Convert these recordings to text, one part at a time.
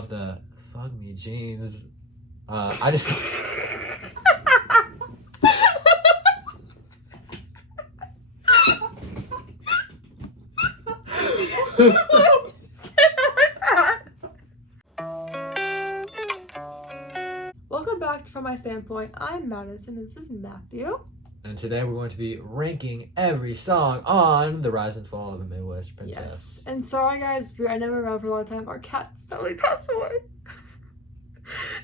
of the Fuck Me Jeans. I just Welcome back to From My Standpoint. I'm Madison. This is Matthew. And today we're going to be ranking every song on The Rise and Fall of the Midwest Princess. Yes. And sorry, guys, I know we're around for a long time. Our cat suddenly passed away.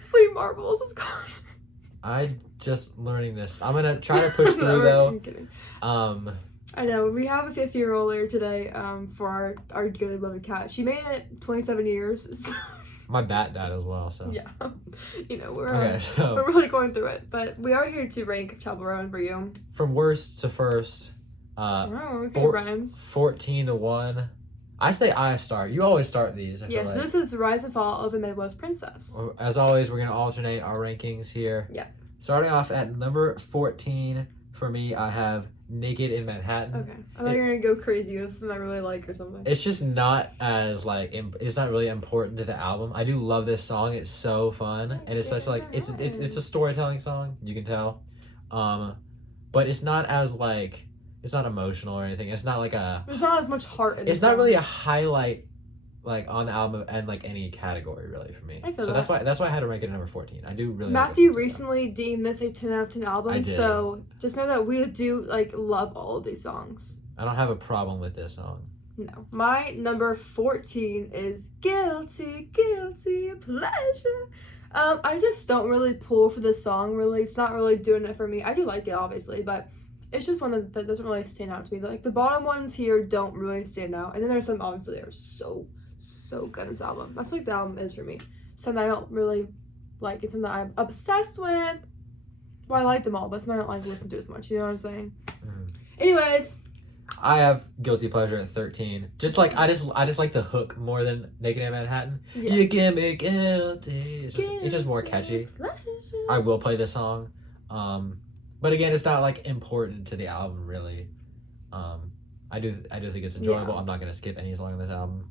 Sweet Marbles is gone. I just learning this. I'm gonna try to push through though. I'm kidding. I know we have a 50-year-old later today. For our dearly beloved cat. She made it 27 years. So. My bat died as well. So yeah, we're really going through it. But we are here to rank Chappell Roan for you. From worst to first. Rhymes. 14 to 1. I say I start. You always start these. Yes, this is Rise and Fall of the Midwest Princess. As always, we're going to alternate our rankings here. Yeah. Starting off at number 14, for me, I have Naked in Manhattan. Okay. I thought you were going to go crazy with something I really like or something. It's just not as, it's not really important to the album. I do love this song. It's so fun. And it's such, it's a storytelling song. You can tell. But it's not as, it's not emotional or anything. It's not there's not as much heart in it. It's not really a highlight on the album and any category really for me. So that's why I had to rank it at number 14. I do really Matthew recently deemed this a 10 out of 10 album. I did. So just know that we do love all of these songs. I don't have a problem with this song. No. My number 14 is Guilty, Guilty Pleasure. I just don't really pull for this song really. It's not really doing it for me. I do like it obviously, but it's just one that doesn't really stand out to me. The bottom ones here don't really stand out. And then there's some obviously that are so good in this album. That's what the album is for me. Something I don't really like. It's something I'm obsessed with. Well, I like them all, but something I don't like to listen to as much. You know what I'm saying? Mm-hmm. Anyways. I have Guilty Pleasure at 13. Just I just like the hook more than Naked in Manhattan. Yes. You get me guilty. It's just more catchy. Pleasure. I will play this song. But again, it's not important to the album really. I do think it's enjoyable. Yeah. I'm not gonna skip any song on this album,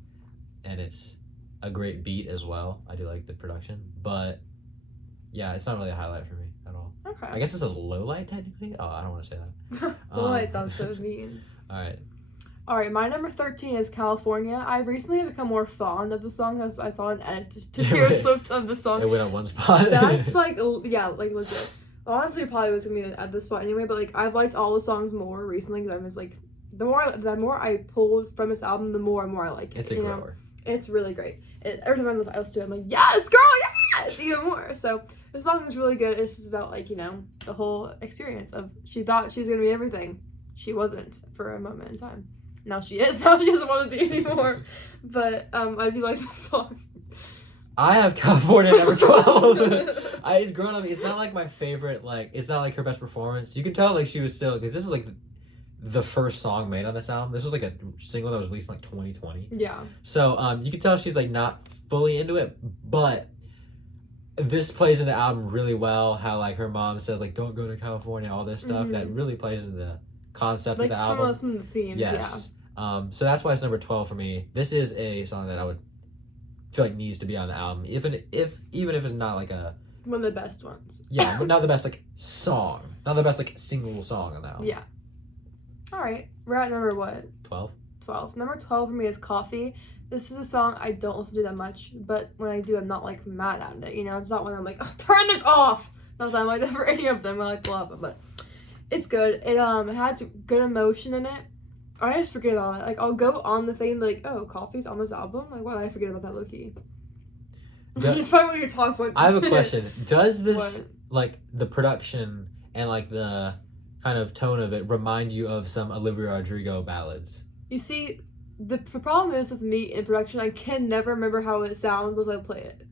and it's a great beat as well. I do like the production, but yeah, it's not really a highlight for me at all. Okay. I guess it's a low light technically. Oh, I don't want to say that. Low light sounds so mean. All right. My number 13 is California. I recently have become more fond of the song as I saw an edit to Taylor Swift of the song. It went on one spot. That's legit. Honestly, it probably was gonna be at this spot anyway, but I've liked all the songs more recently because I'm just the more I pulled from this album, the more and more I like it. It's a grower. It's really great. Every time I listen to it, I'm like, yes, girl, yes, even more. So this song is really good. It's just about the whole experience of she thought she was gonna be everything. She wasn't for a moment in time. Now she is. Now she doesn't want to be anymore. But I do like this song. I have California number 12. It's grown up. It's not my favorite. It's not her best performance. You can tell she was still because this is the first song made on this album. This was a single that was released in 2020. Yeah. So you can tell she's not fully into it, but this plays in the album really well. How her mom says don't go to California, all this stuff that really plays into the concept of the album. Some of the themes. Yes. Yeah. So that's why it's number 12 for me. This is a song that I would feel needs to be on the album, even if it's not one of the best ones. Yeah, but not the best song, not the best single song on the album. Yeah. All right, we're at number what? 12. Number 12 for me is Coffee. This is a song I don't listen to that much, but when I do, I'm not mad at it. It's not when I'm turn this off. Not that I'm like that for any of them. I love them, but it's good. It has good emotion in it. I just forget all that. I'll go on the thing oh, Coffee's on this album. Why did I forget about that low-key? It's probably one of your top points. I have a question. Does this the production and the kind of tone of it remind you of some Olivia Rodrigo ballads? You see, the problem is with me in production, I can never remember how it sounds as I play it.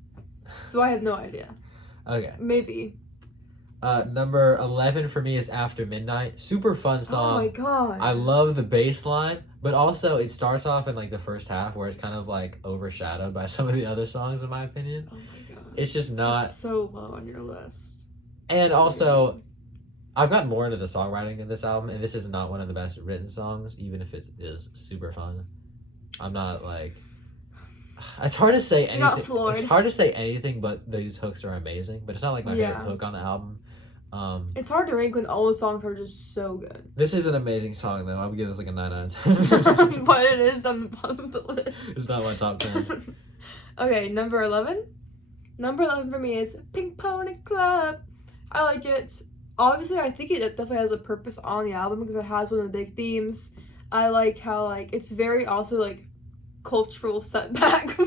So I have no idea. Okay. Maybe. Number 11 for me is After Midnight. Super fun song. Oh my god. I love the bass line, but also it starts off in the first half where it's kind of overshadowed by some of the other songs in my opinion. Oh my god. It's just not so low on your list. And also I've gotten more into the songwriting of this album, and this is not one of the best written songs, even if it is super fun. I'm not It's hard to say anything. Not Floyd. It's hard to say anything, but these hooks are amazing. But it's not like my Yeah. favorite hook on the album. It's hard to rank when all the songs are just so good. This is an amazing song, though. I would give this like a 9 out of 10. But it is on the bottom of the list. It's not my top 10. Okay, number 11. Number 11 for me is Pink Pony Club. I like it. Obviously, I think it definitely has a purpose on the album because it has one of the big themes. I like how like it's very also like cultural setback. I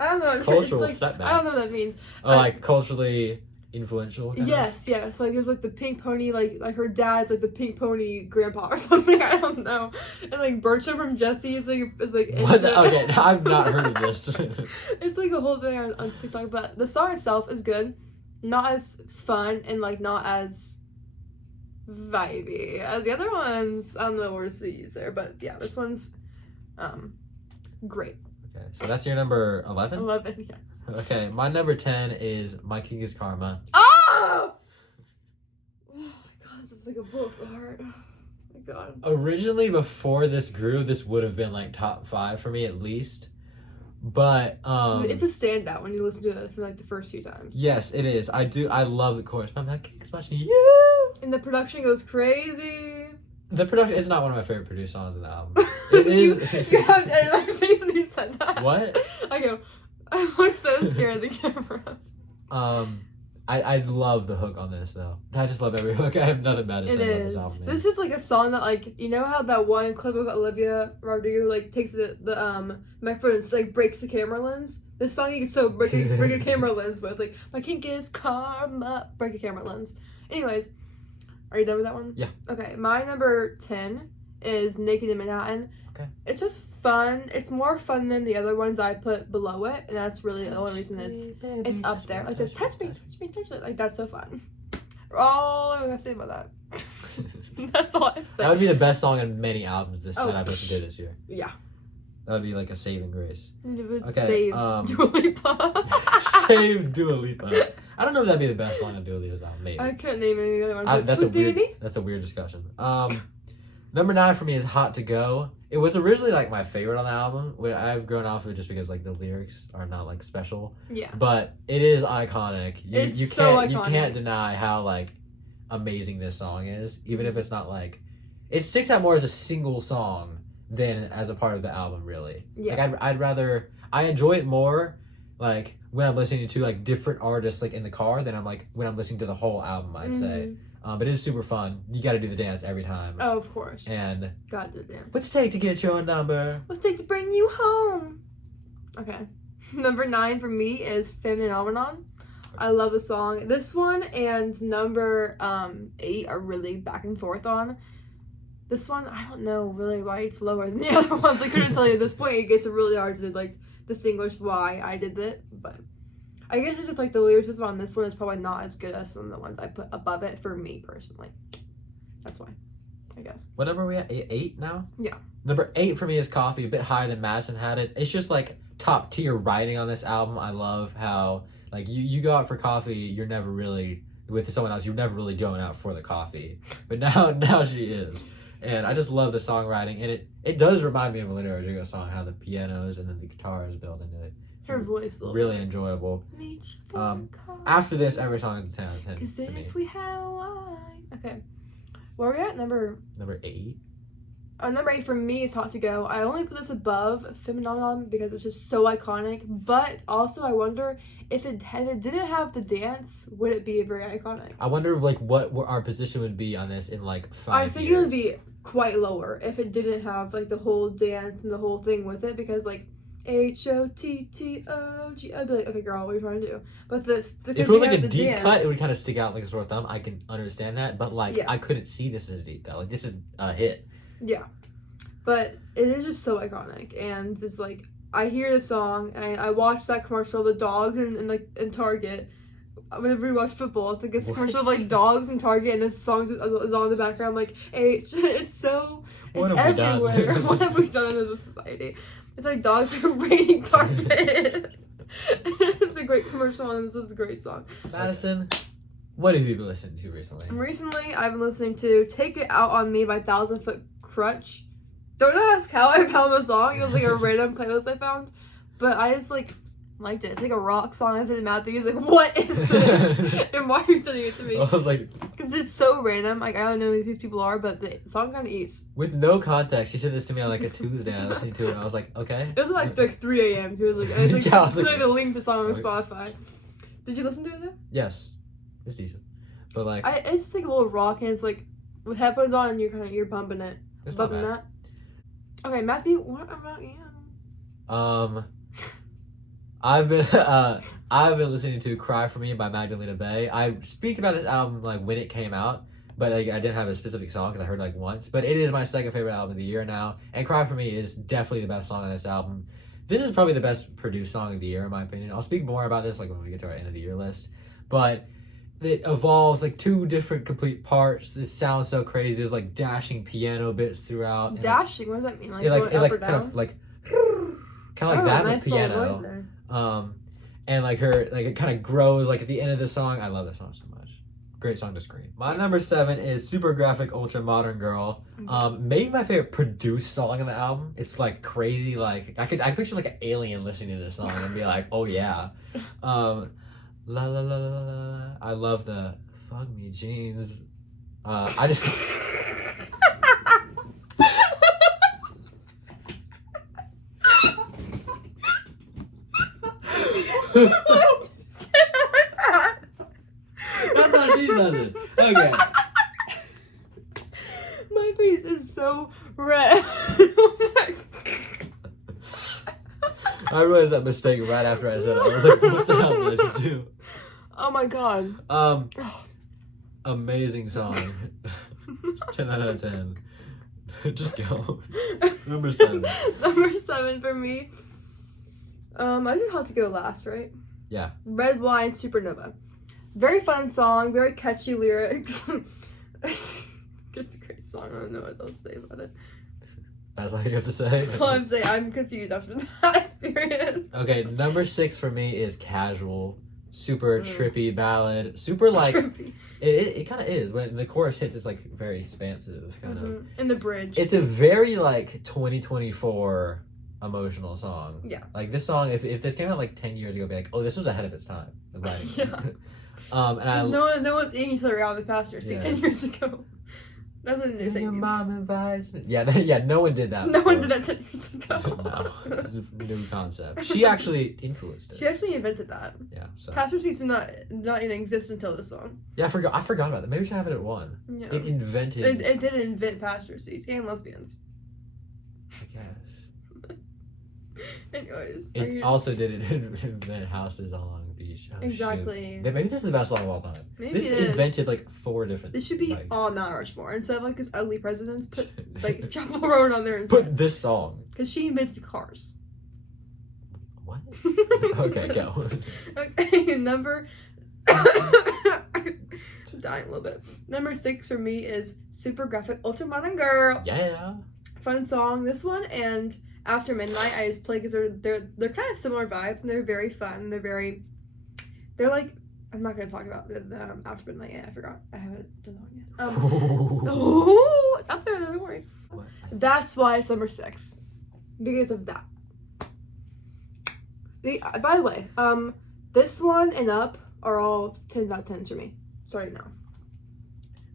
don't know. Cultural it's like, setback. I don't know what that means. Oh, like culturally influential. Kind Yes. Like there's like the pink pony, like her dad's like the pink pony grandpa or something. I don't know. And like Bertram from Jessie is like What? Okay, I've not heard of this. It's like a whole thing on TikTok, but the song itself is good. Not as fun and like not as vibey as the other ones. I don't know the words to use there, but yeah, this one's great. Okay, so that's your number 11? 11, yes. Okay, my number 10 is My King is Karma. Oh! Oh my god, it's like a bullet for the heart. Oh my god. Originally, before this grew, this would have been like top 5 for me at least. But It's a standout when you listen to it for like the first few times. yes, it is. I love the chorus. I'm like, King is watching you. And the production goes crazy. The production is not one of my favorite produced songs in the album. It is. You have to edit my face when you said that. What? I go, I look so scared of the camera. I love the hook on this though. I just love every hook. I have nothing bad to say It about is. this album. This is like a song that like you know how that one clip of Olivia Rodrigo like takes the my friends like breaks the camera lens. This song you could so break a camera lens with like my kink is karma, break a camera lens. Anyways, are you done with that one? Yeah. Okay, my number 10 is Naked in Manhattan. Okay. It's just fun. It's more fun than the other ones I put below it, and that's really the only reason it's up there. Like the touch me. Like that's so fun. All I'm gonna say about that. That's all I say. That would be the best song in many albums that I've listened to this year. Yeah. That would be like a saving grace. It would Okay, save Dua Lipa. Save Dua Lipa. I don't know if that'd be the best song on Dua Lipa's album. Maybe. I couldn't name any other ones. That's a weird discussion. Number 9 for me is Hot to Go. It was originally like my favorite on the album. I've grown off of it just because like the lyrics are not like special. Yeah. But it is iconic. You iconic. can't deny how like amazing this song is, even if it's not like it sticks out more as a single song than as a part of the album. Really. Yeah. Like I'd rather I enjoy it more like when I'm listening to like different artists like in the car than I'm like when I'm listening to the whole album. I'd say. But it is super fun. You got to do the dance every time. Oh, of course. And got to dance. what's it take to get your number? What's it take to bring you home? Okay. Number 9 for me is Phenomenon. I love the song. This one and number 8 are really back and forth on. This one, I don't know really why it's lower than the other ones. I couldn't tell you at this point. It gets really hard to like distinguish why I did it, but I guess it's just like the lyricism on this one is probably not as good as some of the ones I put above it for me personally. That's why, I guess. What number are we at? 8 now? Yeah. Number 8 for me is Coffee, a bit higher than Madison Had It. It's just like top tier writing on this album. I love how like you go out for coffee, you're never really with someone else, you're never really going out for the coffee. But now she is. And I just love the songwriting, and it does remind me of a Olivia Rodrigo song, how the pianos and then the guitars build into it. Her voice, really enjoyable. After this, every song is a 10 out of 10 Cause to me. if we had wine. Okay, where are we at? Number 8. Number 8 for me is Hot to Go. I only put this above Phenomenon because it's just so iconic. But also, I wonder if it didn't have the dance, would it be very iconic? I wonder like what our position would be on this in like 5 years. I think it would be quite lower if it didn't have like the whole dance and the whole thing with it, because like HOTTOG, I'd be like, okay, girl, what are you trying to do? But if it was like a deep cut, it would kind of stick out like a sore thumb. I can understand that, but like I couldn't see this as a deep cut. Like this is a hit. Yeah, but it is just so iconic, and it's like I hear the song and I watch that commercial, the dogs in Target. Whenever we watch football, it's like this commercial of like dogs in Target, and this song just is on in the background. I'm like, hey, it's everywhere. What have we done as a society? It's like dogs like raiding Target. It's a great commercial, and this is a great song. Madison, what have you been listening to recently? Recently, I've been listening to "Take It Out on Me" by 1000 Foot Crutch. Don't ask how I found the song. It was like a random playlist I found. But I just like liked it. It's like a rock song. I said to Matthew, he's like, "What is this? And why are you sending it to me?" I was like, because it's so random. Like, I don't know who these people are, but the song kind of eats. with no context, she said this to me on like a Tuesday. I listened to it and I was like, okay. It was like 3 a.m. He was like, I was like, Yeah, I was sending like- the link to the song on Okay. Spotify. Did you listen to it though? Yes, it's decent, but like, It's just like a little rock, and it's like with headphones on, and you're bumping it, it's not bumping bad. that. Okay, Matthew, what about you? I've been listening to "Cry for Me" by Magdalena Bay. I speak about this album like when it came out, but like I didn't have a specific song because I heard it like once. But it is my second favorite album of the year now, and "Cry for Me" is definitely the best song on this album. This is probably the best produced song of the year in my opinion. I'll speak more about this like when we get to our end of the year list, but it evolves like two different complete parts. This sounds so crazy. There's like dashing piano bits throughout. and, like, Dashing, what does that mean? Like it going like up like or kind down? of like kind of like that nice with little piano. noise there. And like her like it kind of grows like at the end of the song. I love that song so much. Great song to scream. My number 7 is Super Graphic Ultra Modern Girl. Maybe my favorite produced song on the album. It's like crazy. Like I picture like an alien listening to this song and be like, oh yeah. La la la la la la. I love the fuck me jeans. I just That's how she says it. Okay. My face is so red. Oh my I realized that mistake right after I said it. I was like, what the hell did I just do? Oh my god. Amazing song. 10 out of 10. Just go. Number 7. Number 7 for me. I did have to go last, right? Yeah. Red Wine Supernova. Very fun song, very catchy lyrics. It's a great song. I don't know what else to say about it. That's all you have to say? That's all I'm saying. I'm confused after that experience. Okay, number 6 for me is Casual. Super trippy ballad. Super like Trippy. it kind of is. When the chorus hits, it's like very expansive kind of. In the bridge. It's a very like 2024 emotional song. Yeah. Like this song, if this came out like 10 years ago, I'd be like, oh, this was ahead of its time. The writing. Yeah. And I no one's eating each other out in the past year. Yeah. 10 years ago. That's a new Your thing. mom advised me. Yeah, yeah. No one did that. No one before. did that 10 years ago. No, it's a new concept. She actually influenced it. She actually invented that. Yeah. So. Pastor Seats did not even exist until this song. Yeah, I forgot about that. Maybe we should have it at 1. Yeah. It invented. It didn't invent pastor seats and lesbians. I guess. Anyways. It also didn't invent houses on Long Beach. Oh, Exactly. shoot. Maybe this is the best song of all time. Maybe This it is. invented like 4 different. This should be like, on Mount Rushmore instead of like his ugly presidents. Put like Chapel Roan on there Put instead. this song. Because she invented cars. What? Okay, go. Okay, number. I'm dying a little bit. Number 6 for me is Super Graphic Ultra Modern Girl. Yeah. Fun song. This one and After Midnight I just play because they're kind of similar vibes and they're very fun. They're like, I'm not gonna talk about the After Midnight yet. I forgot. I haven't done that one yet. Oh, it's up there. Don't worry. What? That's why it's number 6 because of that. By the way, this one and up are all 10s out of 10s for me. Starting now.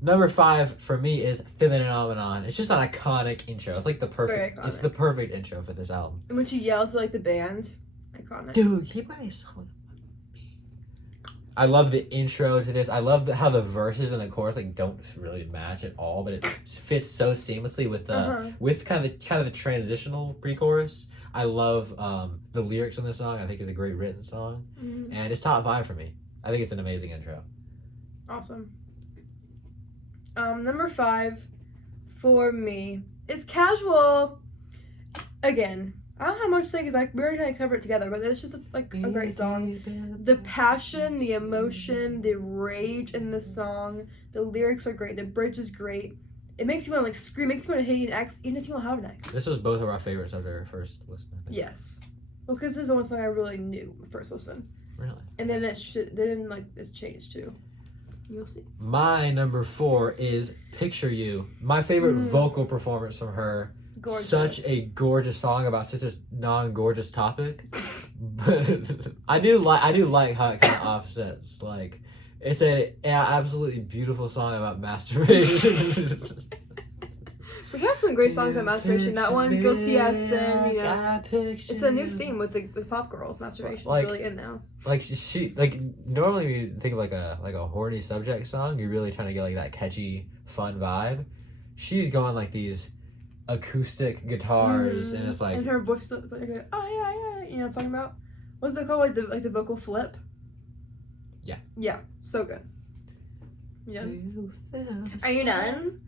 Number 5 for me is Feminine Phenomenon. It's just an iconic intro. It's like the very perfect. It's iconic. the perfect intro for this album. And when she yells at like the band, iconic. Dude, keep my song. I love the intro to this. I love how the verses and the chorus like don't really match at all, but it fits so seamlessly with the with kind of the transitional pre-chorus. I love the lyrics on this song. I think it's a great written song, and it's top 5 for me. I think it's an amazing intro. Awesome. Number 5 for me is Casual. Again, I don't have much to say because we already kind of covered it together, but it's like a great song. The passion, the emotion, the rage in the song, the lyrics are great. The bridge is great. It makes you want to like scream, makes you want to hate an ex, even if you don't have an ex. This was both of our favorites after our first listen. I think. Yes. Well, because this is the one song I really knew first listen. Really? And then it's changed too. You'll see. My number 4 is Picture You. My favorite vocal performance from her. Gorgeous. such a gorgeous song about such a non-gorgeous topic. But I do like how it kind of offsets. Like, it's a absolutely beautiful song about masturbation. We have some great songs on masturbation. That one, Guilty as Sin, you know. It's a new theme with pop girls. Masturbation is really in now. Like she normally when you think of like a horny subject song, you're really trying to get like that catchy, fun vibe. She's going like these acoustic guitars, and it's like, and her voice is like, oh yeah, you know what I'm talking about? What's it called? Like the vocal flip. Yeah, so good. Yeah. Are you done?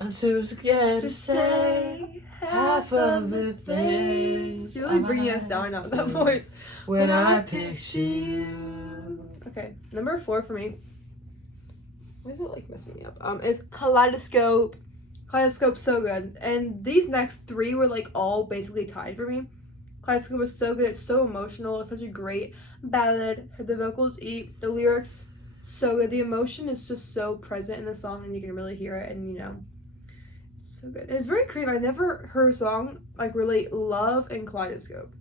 I'm so scared to say half of the things. You're really bringing us down now with that voice. When I picture you. Okay, number 4 for me. Why is it like messing me up? Is Kaleidoscope. Kaleidoscope's so good, and these next 3 were like all basically tied for me. Kaleidoscope was so good. It's so emotional. It's such a great ballad. The vocals eat. The lyrics so good. The emotion is just so present in the song, and you can really hear it. And you know, it's so good. And it's very creative. I never heard a song like really love in Kaleidoscope.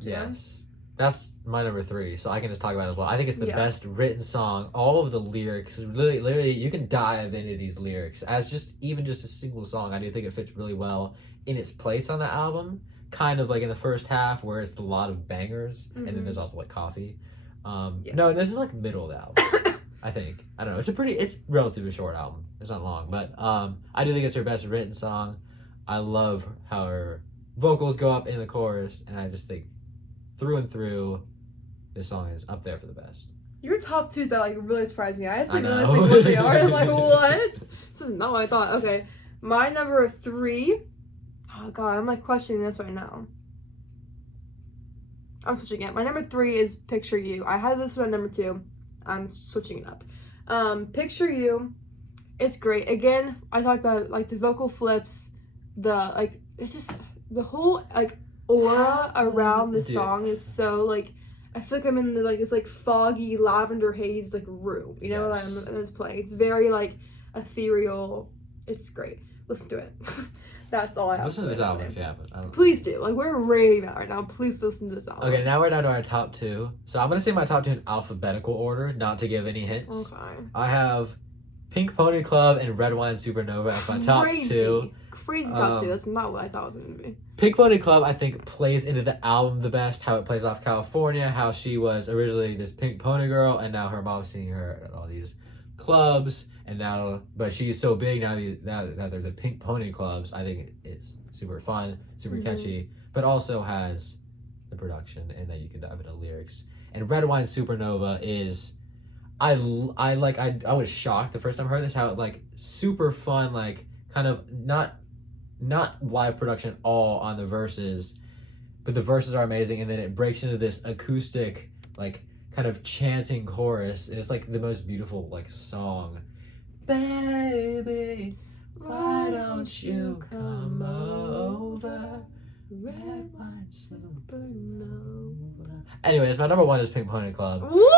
Yes. That's my number 3, so I can just talk about it as well. I think it's the best written song. All of the lyrics, literally, you can dive into these lyrics as even just a single song. I do think it fits really well in its place on the album. Kind of like in the first half where it's a lot of bangers, and then there's also like coffee. No, this is like middle of the album. I think. I don't know. It's relatively short album. It's not long, but I do think it's her best written song. I love how her vocals go up in the chorus, and I just think through and through, this song is up there for the best. Your top 2 that like really surprised me. I just didn't realize like what they are. I'm like, what? This is not what I thought. Okay, my number 3. Oh god, I'm like questioning this right now. I'm switching it. My number 3 is Picture You. I had this one at number 2. I'm switching it up. Picture You. It's great. Again, I talked about like the vocal flips, the whole like aura around the song is so like, I feel like I'm in this like foggy lavender haze like room. You know, and it's playing. It's very like ethereal. It's great. Listen to it. That's all I have. Listen to this album if you haven't. Please do. Like, we're rating that right now. Please listen to this album. Okay, now we're down to our top 2. So I'm gonna say my top 2 in alphabetical order, not to give any hints. Okay. I have Pink Pony Club and Red Wine Supernova as my top 2. Crazy top 2. That's not what I thought it was gonna be. Pink Pony Club, I think, plays into the album the best. How it plays off California, how she was originally this pink pony girl, and now her mom's seeing her at all these clubs, and now, but she's so big now that there's the Pink Pony Clubs. I think it's super fun, super catchy, but also has the production, and then you can dive into lyrics. And Red Wine Supernova is, I was shocked the first time I heard this, how it like super fun, like kind of not live production all on the verses, but the verses are amazing, and then it breaks into this acoustic like kind of chanting chorus, and it's like the most beautiful like song. Baby, why don't you come over? Red Wine Supernova. Anyways, my number 1 is Pink Pony Club. What?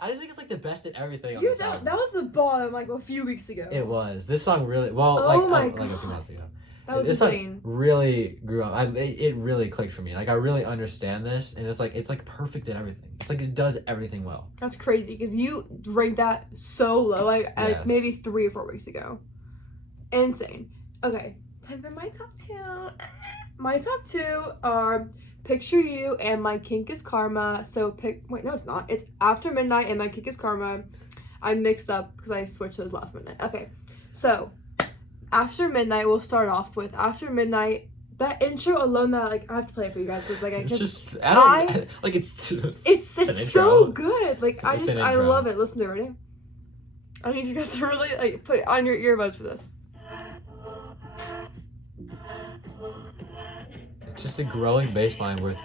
I just think it's like the best at everything. That was the bottom like a few weeks ago. It was. This song really like a few months ago. That was this insane. Song really grew up. It really clicked for me. Like I really understand this, and it's like perfect at everything. It's like it does everything well. That's crazy because you ranked that so low, like maybe 3 or 4 weeks ago. Insane. Okay, time for my top 2. My top 2 are Picture You and My Kink is Karma. So wait, no, it's not. It's After Midnight and My Kink is Karma. I mixed up because I switched those last minute. Okay, so After Midnight, we'll start off with After Midnight. That intro alone, that like I have to play it for you guys because like it's so good. Like I love it. Listen to it. Ready? I need you guys to really like put on your earbuds for this. It's just a growing bass line with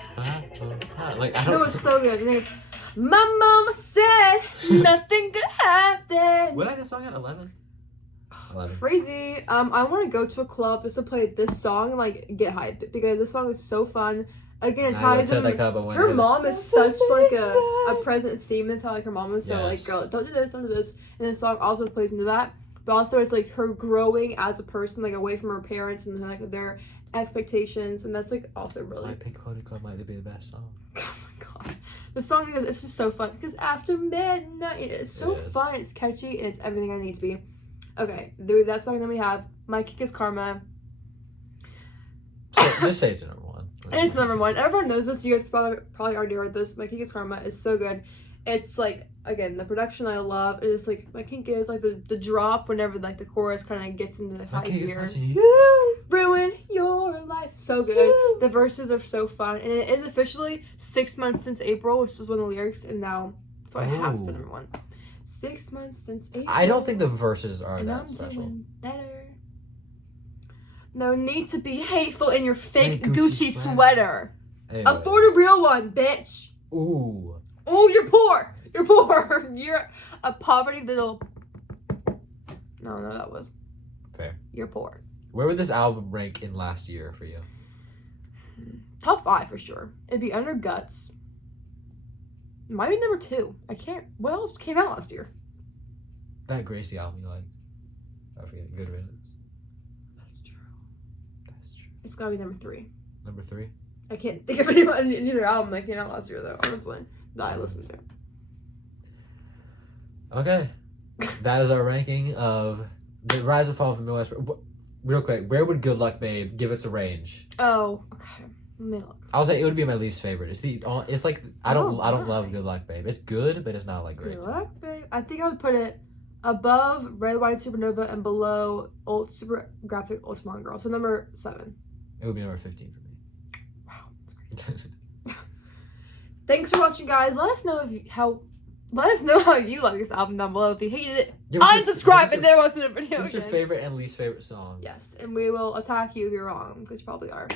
like I don't know. It's so good. And it's, my mama said nothing could happen. What did I song at 11? 11. Crazy. I want to go to a club just to play this song and like get hyped because this song is so fun. Again, it ties in. Her mom is such like a present theme. That's how like her mom is so like, girl, don't do this, don't do this. And this song also plays into that. but also it's like her growing as a person, like away from her parents and like their expectations, and that's like also That's really. why Pink Pony Club might be the best song. Oh my god, the song is it's just so fun because after midnight it's so fun. It's catchy. It's everything I need to be. Okay, that song. Then we have My Kick Is Karma. So, just say it's number one. And it's number one. Everyone knows this. You guys probably already heard this. My Kink is Karma is so good. It's like, again, the production I love. It's like my kink is like the drop whenever like the chorus kind of gets into high gear. You ruin your life. So good. The verses are so fun, and it is officially 6 months since April, which is one of the lyrics, and now I have been number one. 6 months since April. I don't think the verses are and that I'm special. Doing better. No need to be hateful in your fake Hey, Gucci sweater. Anyways. Afford a real one, bitch. Ooh. Oh, you're poor. You're poor. You're a poverty little. No, that was. Fair. You're poor. Where would this album rank in last year for you? Top 5 for sure. It'd be under Guts. Might be number 2. I can't. What else came out last year? That Gracie album you like? I forget. Good Riddance. That's true. That's true. It's gotta be number 3. Number 3? I can't think of any other album that came out last year though, honestly, that I listened to. Okay. That is our ranking of the Rise and Fall of the Midwest. Real quick, where would Good Luck Babe give its a range? Oh, okay. Let me look. I would say it would be my least favorite. It's like I don't why? love Good Luck Babe. It's good, but it's not like great. Good Luck Babe. I think I would put it above Red, White, Supernova and below Super Graphic Ultraman Girl. So number 7. It would be number 15 for me. Wow, that's crazy. Thanks for watching, guys. Let us know how you like this album down below. If you hated it, unsubscribe and then watch the video. What's your favorite and least favorite song? Yes, and we will attack you if you're wrong, because you probably are.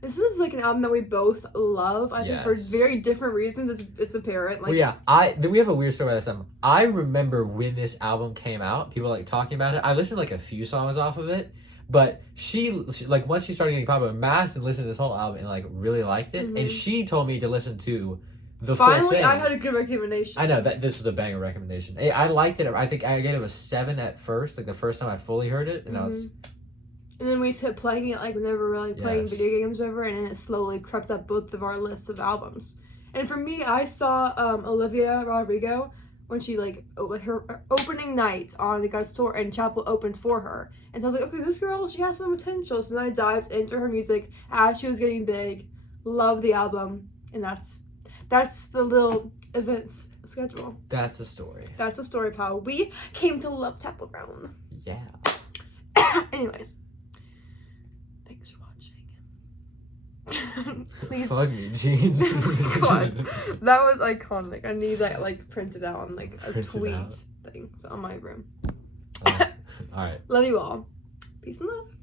This is like an album that we both love. I think for very different reasons. It's apparent. Like, well, yeah. We have a weird story about this album. I remember when this album came out, people like talking about it. I listened to like a few songs off of it, but she like once she started getting popular, Mass and listened to this whole album and like really liked it, and she told me to listen to the full finally thing. I had a good recommendation. I know that this was a banger recommendation. I liked it. I think I gave it a 7 at first, like the first time I fully heard it, and I was. And then we started playing it like never really playing video games or whatever, and then it slowly crept up both of our lists of albums. And for me, I saw Olivia Rodrigo when she like her opening night on the Guts tour, and Chapel opened for her. And so I was like, okay, this girl, she has some potential. So then I dived into her music as she was getting big. Loved the album, and that's the little events schedule. That's the story. That's a story, pal. We came to love Chapel Brown. Yeah. Anyways. Thanks for watching. Please. Fuck me, jeans. God, that was iconic. I need that like printed out on like a tweet thing on my room. All right. Love you all. Peace and love.